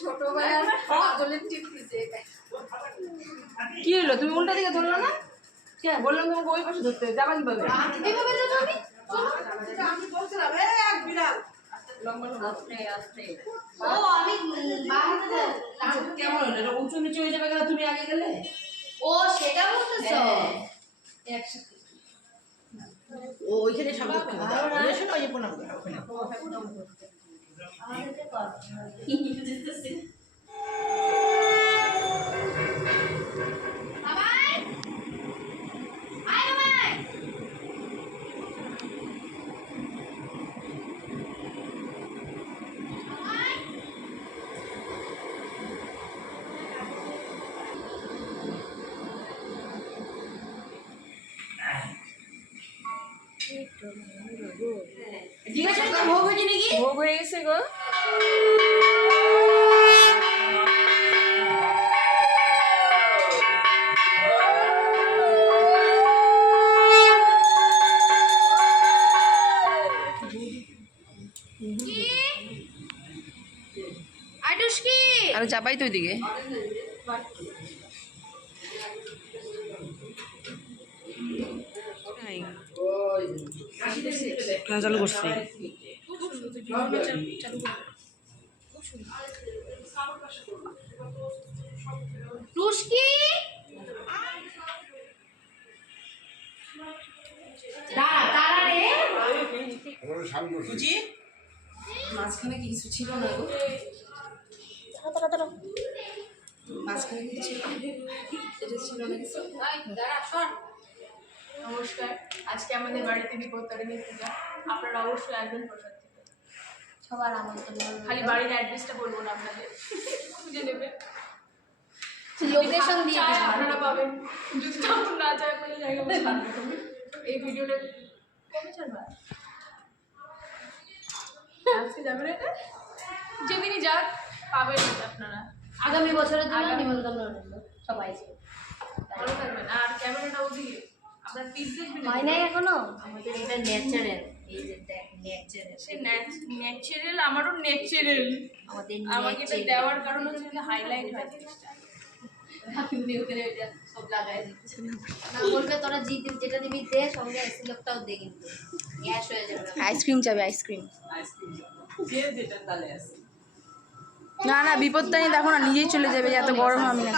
ছোটবেলার টিপ দিছে কি হলো? তুমি উল্টা দিকে ধরলো না? কে? বললাম তোমাকে ওই পাশে ধরতে যাবা কীভাবে এভাবে দেবো আমি? আমি বলছিলাম এ এক বিড়াল আস্তে আস্তে ও আমি কেমন এটা উঁচু নিচু হয়ে যাবে কেন? তুমি আগে গেলে? ও সেটা বলতেছো? হ্যাঁ। একসাথে। ও ওইখানে সব দেখতে হবে। ওই শোনো ওই যে প্রণাম করো ওখানে ভোগ হয়ে গেছে গো। আর যাবাই তো ওইদিকে। হ্যাঁ চালু করছি। টুসকি দাঁড়া দাঁড়া রে। বুঝি? মাঝখানে কি কিছু ছিল না গো। ছিল। দাঁড়া শোন। নমস্কার। আজকে আমাদের বাড়িতে বিপত্তারিণী পূজা। আপনারা অবশ্যই আসবেন প্রসাদ খেতে। সবার আমন্ত্রণ খালি বাড়ির অ্যাড্রেসটা বলব না আপনাদের। খুঁজে নেবে। লোকেশন দিয়ে আপনারা পাবেন। যদি ঠাকুর না চায় জায়গা পাবেন। এই ভিডিওটা কবে ছাড়বা আজকে যাবে এটা? যেদিনই যাক। পাবেন আপনারা? আগামী বছরের জন্য নিমন্ত্রণ রইল সবাইকে ভালো থাকবেন। আর ক্যামেরাটা ওদিকে আপনার পিস দেখবেন হয় নাই এখনও? আমাদের এটা ন্যাচারাল এই যে দেখ ন্যাচারাল সে ন্যাচারাল আমারও ন্যাচারাল আমাদের আমাকে এটা দেওয়ার কারণ হচ্ছে হাইলাইট হয় জিনিসটা। আপনি ওখানে ওইটা সব লাগাই দিচ্ছে। না বলবে তোরা জি দিবি যেটা দিবি দে সঙ্গে এসি লোকটাও দে কিন্তু। গ্যাস হয়ে যাবে। আইসক্রিম চাবে আইসক্রিম যে যেটা তালে আছে। না না বিপদটা নিয়ে দেখো না নিজেই চলে যাবে যে এত গরম আমি না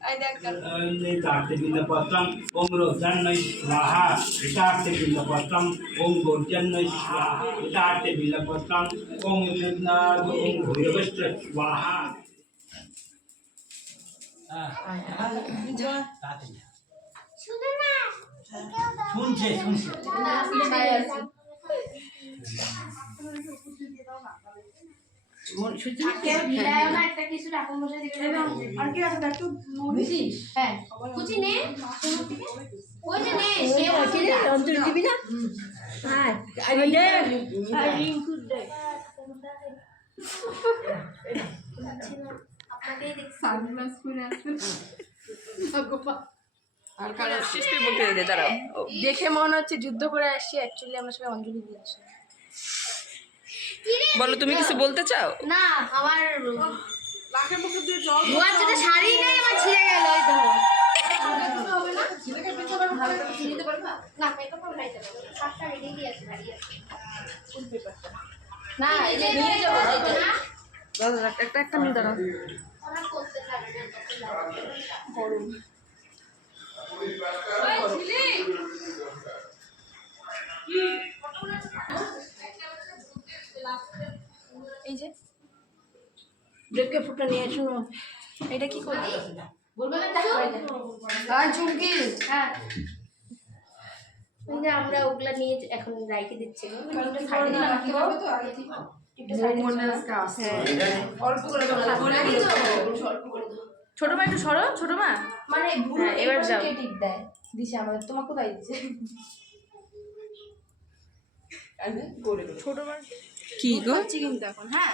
এই দেখ কার ीतार्थिबिन्दपत्रम् ॐ रोजन्नै स्वाहा ईतार्थिबिन्दपत्रम् ॐ गोर्जन्नै स्वाहा ईतार्थिबिन्दपत्रम् ॐ युज्नाद ॐ भैरवश्च स्वाहा শুনছে শুনছে আর হ্যাঁ হ্যাঁ বলতে দাঁড়াও। দেখে মনে হচ্ছে যুদ্ধ করে আসছি অ্যাকচুয়ালি আমরা সবাই অঞ্জলি দিয়ে আসি। বলো তুমি কিছু বলতে চাও? না আমার নাকের মুখে দিয়ে জল শাড়ি নেই আমার ছিঁড়ে গেল ওই দেখো না মেকআপ করে নাই যাব সাতটা রেডি এই যে নিয়ে এসো এটা কি করবে চুমকি হ্যাঁ। আমরা ওগুলা নিয়ে এখন রাইখে দিচ্ছি। বলে দিয়েছ ছোট মা একটু সরো ছোট মা। মানে হ্যাঁ, এবার যাও। টিপ দেয়। দিছে আমাদের তোমার কোথায় দিচ্ছে? ছোট মা কি গো? কিন্তু এখন হ্যাঁ?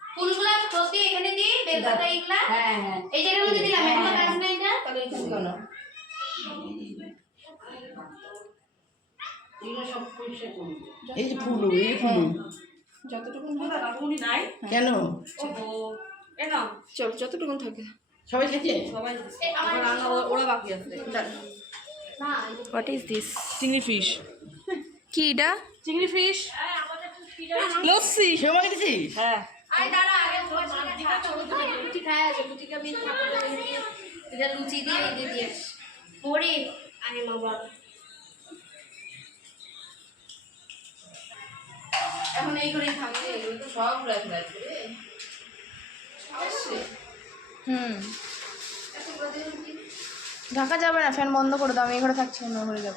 ফুলগুলা প্রতি এখানে দিই বেলপাতা এগুলা হ্যাঁ হ্যাঁ। এই জায়গার মধ্যে দিলাম এখন কাজ নাই এটা তাহলে এখানে দিও না এগুলো সব পরিষ্কার করব এই যে ফুল এই ফুল। যতটুকু নাই? কেন? ওহো চল যতটুকু থাকে। সবাই খেয়েছে? সবাই ওরা বাকি আছে। What is this chingri fish. কি এটা? চিংড়ি ফিশ। হ্যাঁ, আমাদের তো ফিডার লস্যি খেয়েছিস হ্যাঁ লুচি দিয়ে এটা লুচি দিয়ে এই দিয়ে দিয়ে। পরে বাবা এখন এই করে থাকবে এগুলো তো সব রাখা আছে রে। হুম। ঢাকা যাবে না ফ্যান বন্ধ করে দাও আমি এখানে থাকছি অন্য ঘরে যাব।